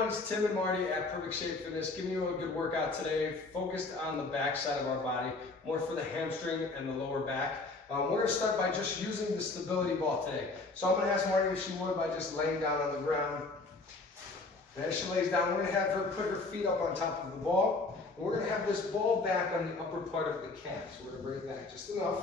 everyone, it's Tim and Marty at Perfect Shape Fitness, giving you a good workout today, focused on the back side of our body, more for the hamstring and the lower back. We're going to start by just using the stability ball today. So I'm going to ask Marty if she would by just laying down on the ground. And as she lays down, we're going to have her put her feet up on top of the ball. And we're going to have this ball back on the upper part of the calf. So we're going to bring it back just enough.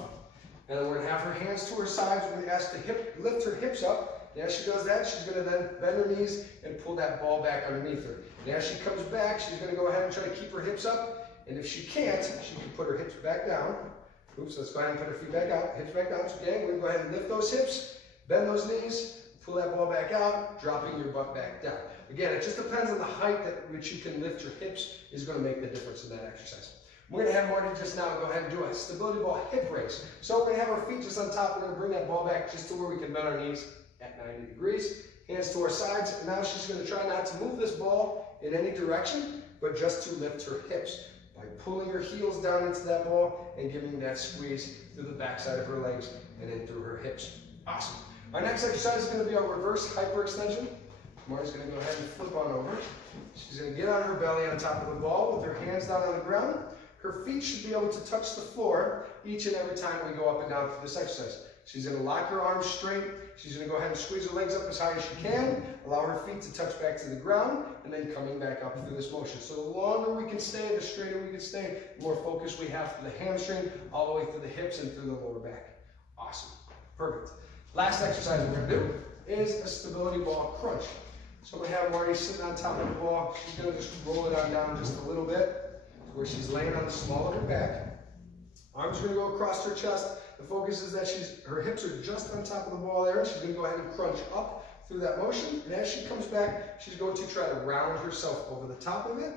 And then we're going to have her hands to her sides. We're going to ask to lift her hips up. And as she does that, she's going to then bend her knees and pull that ball back underneath her. And as she comes back, she's going to go ahead and try to keep her hips up. And if she can't, she can put her hips back down. Oops, let's go ahead and put her feet back out, hips back down. So again, we're going to go ahead and lift those hips, bend those knees, pull that ball back out, dropping your butt back down. Again, it just depends on the height at which you can lift your hips is going to make the difference in that exercise. We're going to have Marty just now go ahead and do a stability ball hip raise. So we're going to have our feet just on top. We're going to bring that ball back just to where we can bend our knees at 90 degrees. Hands to our sides. And now she's going to try not to move this ball in any direction, but just to lift her hips by pulling her heels down into that ball and giving that squeeze through the backside of her legs and in through her hips. Awesome. Our next exercise is going to be our reverse hyperextension. Marty's going to go ahead and flip on over. She's going to get on her belly on top of the ball with her hands down on the ground. Her feet should be able to touch the floor each and every time we go up and down for this exercise. She's going to lock her arms straight. She's going to go ahead and squeeze her legs up as high as she can, allow her feet to touch back to the ground, and then coming back up through this motion. So the longer we can stay, the straighter we can stay, the more focus we have through the hamstring, all the way through the hips and through the lower back. Awesome. Perfect. Last exercise we're going to do is a stability ball crunch. So we have Marty sitting on top of the ball. She's going to just roll it on down just a little bit, where she's laying on the small of her back. Arms are going to go across her chest. The focus is that her hips are just on top of the ball there. She's going to go ahead and crunch up through that motion. And as she comes back, she's going to try to round herself over the top of it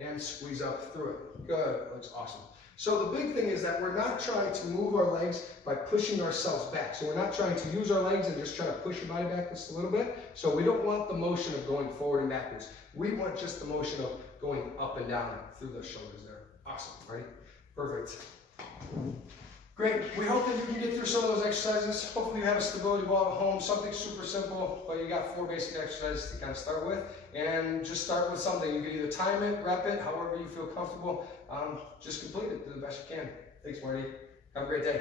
and squeeze up through it. Good. Looks awesome. So the big thing is that we're not trying to move our legs by pushing ourselves back. So we're not trying to use our legs and just try to push your body back just a little bit. So we don't want the motion of going forward and backwards. We want just the motion of going up and down through those shoulders there. Awesome. Ready? Perfect. Great. We hope that you can get through some of those exercises. Hopefully you have a stability ball at home, something super simple, but you got 4 basic exercises to kind of start with. And just start with something. You can either time it, rep it, however you feel comfortable. Just complete it to the best you can. Thanks, Marty. Have a great day.